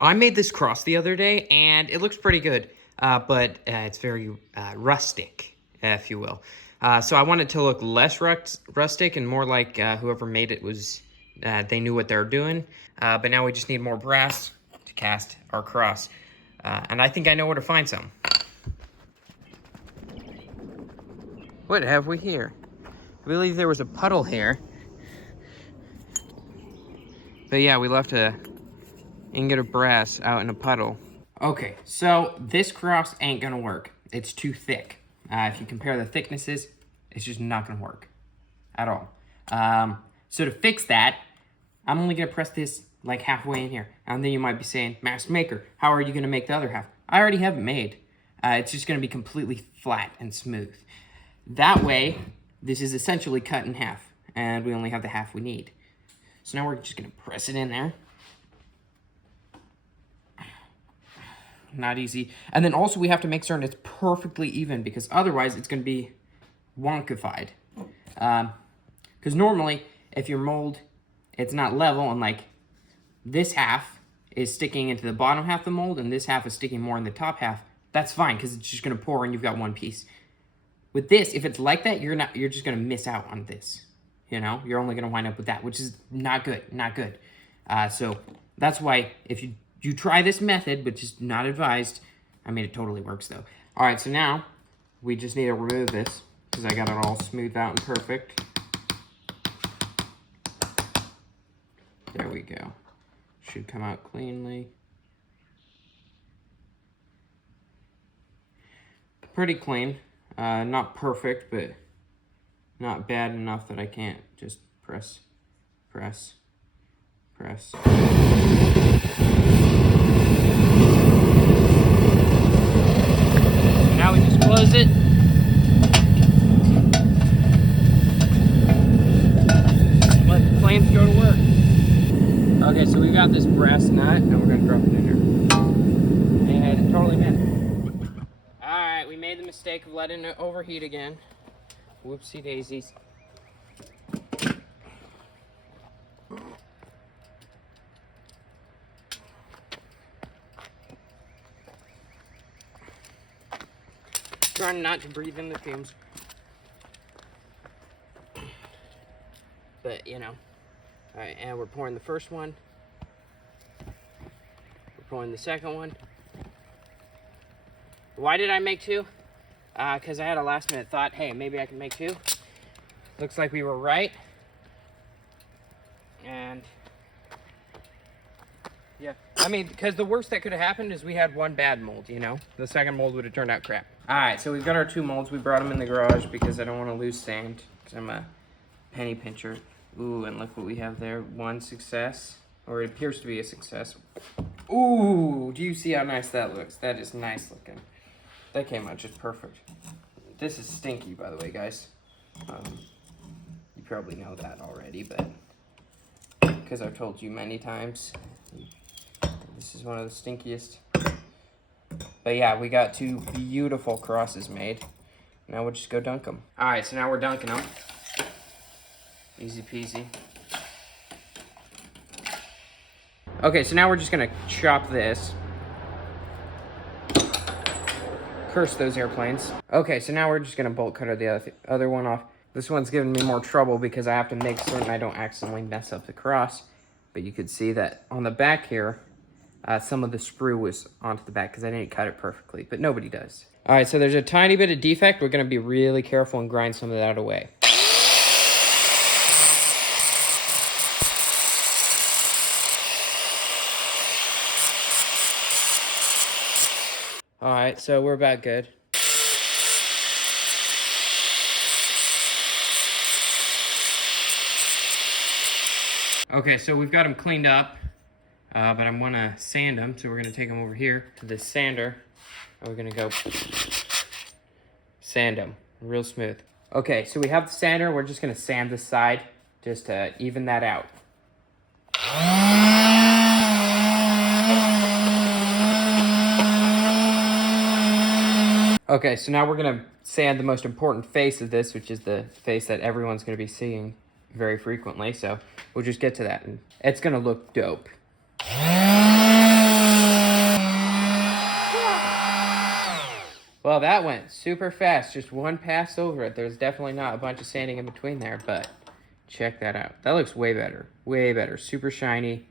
I made this cross the other day, and it looks pretty good, but it's very rustic, if you will. So I want it to look less rustic and more like whoever made it was, they knew what they were doing. But now we just need more brass to cast our cross. And I think I know where to find some. What have we here? I believe there was a puddle here. But yeah, we left a ingot of brass out in a puddle. Okay, so this cross ain't gonna work. It's too thick. If you compare the thicknesses, it's just not gonna work at all. So to fix that, I'm only gonna press this like halfway in here. And then you might be saying, Master Maker, how are you gonna make the other half? I already have it made. It's just gonna be completely flat and smooth. That way, this is essentially cut in half, and we only have the half we need. So now we're just gonna press it in there. Not easy. And then also we have to make certain it's perfectly even, because otherwise it's going to be wonkified. Because normally, if your mold, it's not level, and like this half is sticking into the bottom half of the mold, and this half is sticking more in the top half, that's fine, because it's just going to pour and you've got one piece. With this, if it's like that, you're just going to miss out on this. You know, you're only going to wind up with that, which is not good, not good. So that's why if you try this method, which is not advised. I mean, it totally works, though. All right, so now we just need to remove this, because I got it all smoothed out and perfect. There we go. Should come out cleanly. Pretty clean. Not perfect, but not bad enough that I can't just press, press, press. Now we just close it. Let the flames go to work. Okay, so we got this brass nut, and we're gonna drop it in here. And it totally missed. Alright, we made the mistake of letting it overheat again. Whoopsie daisies. Trying not to breathe in the fumes. But, you know. Alright, and we're pouring the first one. We're pouring the second one. Why did I make two? Because I had a last minute thought, hey, maybe I can make two. Looks like we were right. And yeah, I mean, because the worst that could have happened is we had one bad mold, you know? The second mold would have turned out crap. All right, so we've got our two molds. We brought them in the garage because I don't want to lose sand, because I'm a penny pincher. Ooh, and look what we have there. One success, or it appears to be a success. Ooh, do you see how nice that looks? That is nice looking. That came out just perfect. This is stinky, by the way, guys. You probably know that already, but because I've told you many times, this is one of the stinkiest. But yeah, we got two beautiful crosses made. Now we'll just go dunk them. All right, so now we're dunking them. Easy peasy. Okay, so now we're just gonna chop this. Curse those airplanes. Okay, so now we're just gonna bolt cutter the other one off. This one's giving me more trouble because I have to make certain I don't accidentally mess up the cross. But you could see that on the back here, some of the sprue was onto the back because I didn't cut it perfectly, but nobody does. All right, so there's a tiny bit of defect. We're gonna be really careful and grind some of that away. All right, so we're about good. Okay, so we've got them cleaned up, but I want to sand them, so we're going to take them over here to this sander, and we're going to go sand them real smooth. Okay, so we have the sander. We're just going to sand this side just to even that out. Okay, so now we're going to sand the most important face of this, which is the face that everyone's going to be seeing very frequently. So we'll just get to that, and it's going to look dope. Well, that went super fast. Just one pass over it. There's definitely not a bunch of sanding in between there, but check that out. That looks way better. Way better. Super shiny.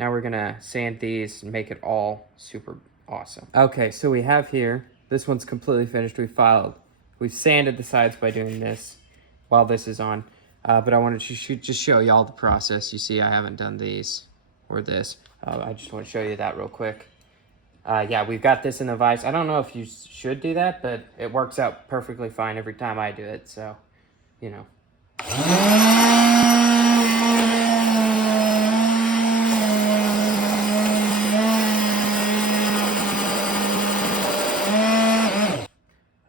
Now we're gonna sand these and make it all super awesome. Okay, so we have here, this one's completely finished. We've sanded the sides by doing this while this is on. But I wanted to just show you all the process. You see, I haven't done these or this. I just want to show you that real quick. Yeah, we've got this in the vise. I don't know if you should do that, but it works out perfectly fine every time I do it, so, you know.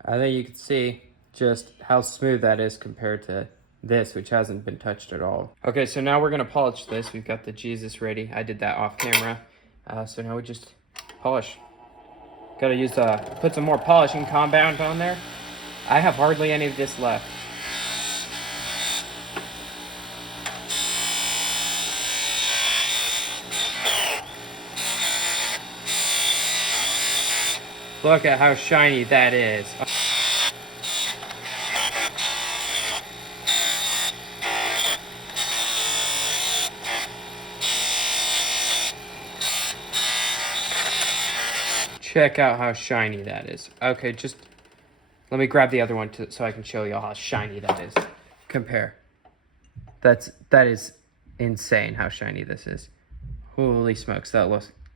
There you can see just how smooth that is compared to this, which hasn't been touched at all. Okay, so now we're gonna polish this. We've got the Jesus ready. I did that off camera. So now we just polish. Gotta use put some more polishing compound on there. I have hardly any of this left. Look at how shiny that is. Check out how shiny that is. Okay, just let me grab the other one so I can show you how shiny that is. Compare. That is insane how shiny this is. Holy smokes,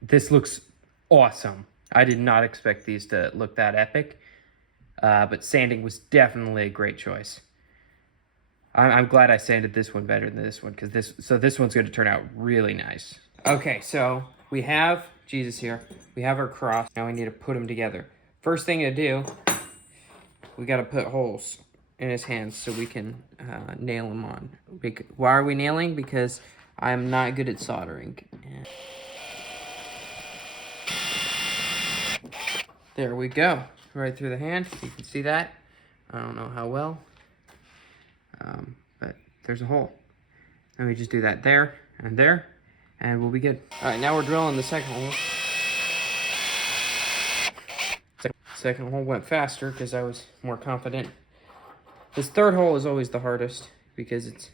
this looks awesome. I did not expect these to look that epic, but sanding was definitely a great choice. I'm glad I sanded this one better than this one, because this one's going to turn out really nice. Okay, so we have Jesus here. We have our cross. Now we need to put them together. First thing to do, we got to put holes in his hands so we can nail them on. Why are we nailing? Because I'm not good at soldering. There we go. Right through the hand. You can see that. I don't know how well. But there's a hole. And we just do that there and there. And we'll be good. All right, now we're drilling the second hole. Second hole went faster because I was more confident. This third hole is always the hardest because it's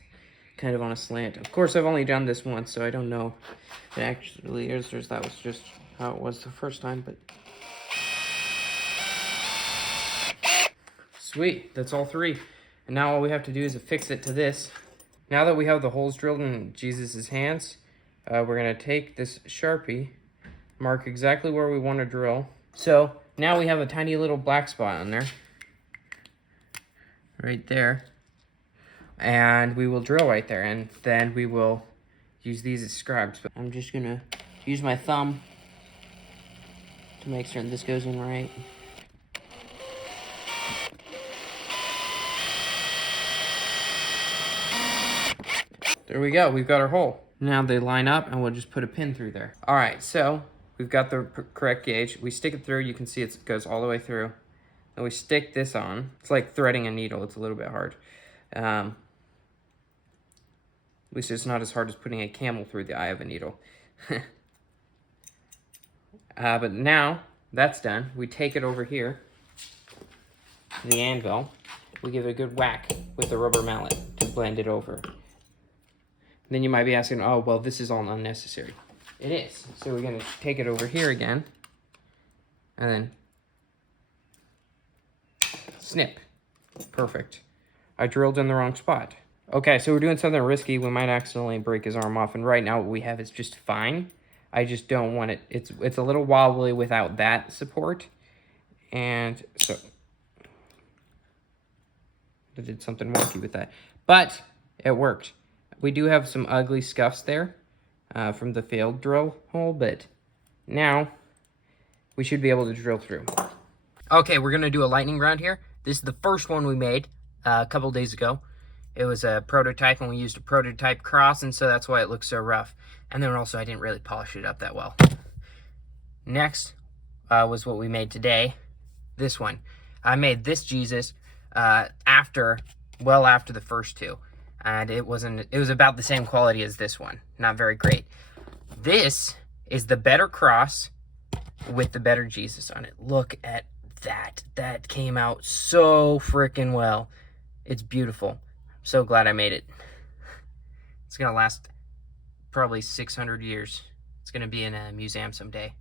kind of on a slant. Of course, I've only done this once, so I don't know if it actually is, or that was just how it was the first time, but... Sweet, that's all three. And now all we have to do is affix it to this. Now that we have the holes drilled in Jesus' hands, we're gonna take this Sharpie, mark exactly where we want to drill. So now we have a tiny little black spot on there, right there, and we will drill right there, and then we will use these as scribes. But I'm just gonna use my thumb to make certain this goes in right. There we go, we've got our hole. Now they line up and we'll just put a pin through there. All right, so we've got the correct gauge. We stick it through, you can see it goes all the way through. Then we stick this on. It's like threading a needle, it's a little bit hard. At least it's not as hard as putting a camel through the eye of a needle. But now that's done, we take it over here, the anvil. We give it a good whack with the rubber mallet to blend it over. Then you might be asking, oh, well, this is all unnecessary. It is. So we're going to take it over here again. And then snip. Perfect. I drilled in the wrong spot. Okay, so we're doing something risky. We might accidentally break his arm off. And right now what we have is just fine. I just don't want it. It's a little wobbly without that support. And so I did something wonky with that. But it worked. We do have some ugly scuffs there from the failed drill hole, but now we should be able to drill through. Okay, we're going to do a lightning round here. This is the first one we made a couple days ago. It was a prototype, and we used a prototype cross, and so that's why it looks so rough. And then also, I didn't really polish it up that well. Next was what we made today, this one. I made this Jesus well after the first two. And it was about the same quality as this one. Not very great. This is the better cross with the better Jesus on it. Look at that. That came out so freaking well. It's beautiful. I'm so glad I made it. It's gonna last probably 600 years. It's gonna be in a museum someday.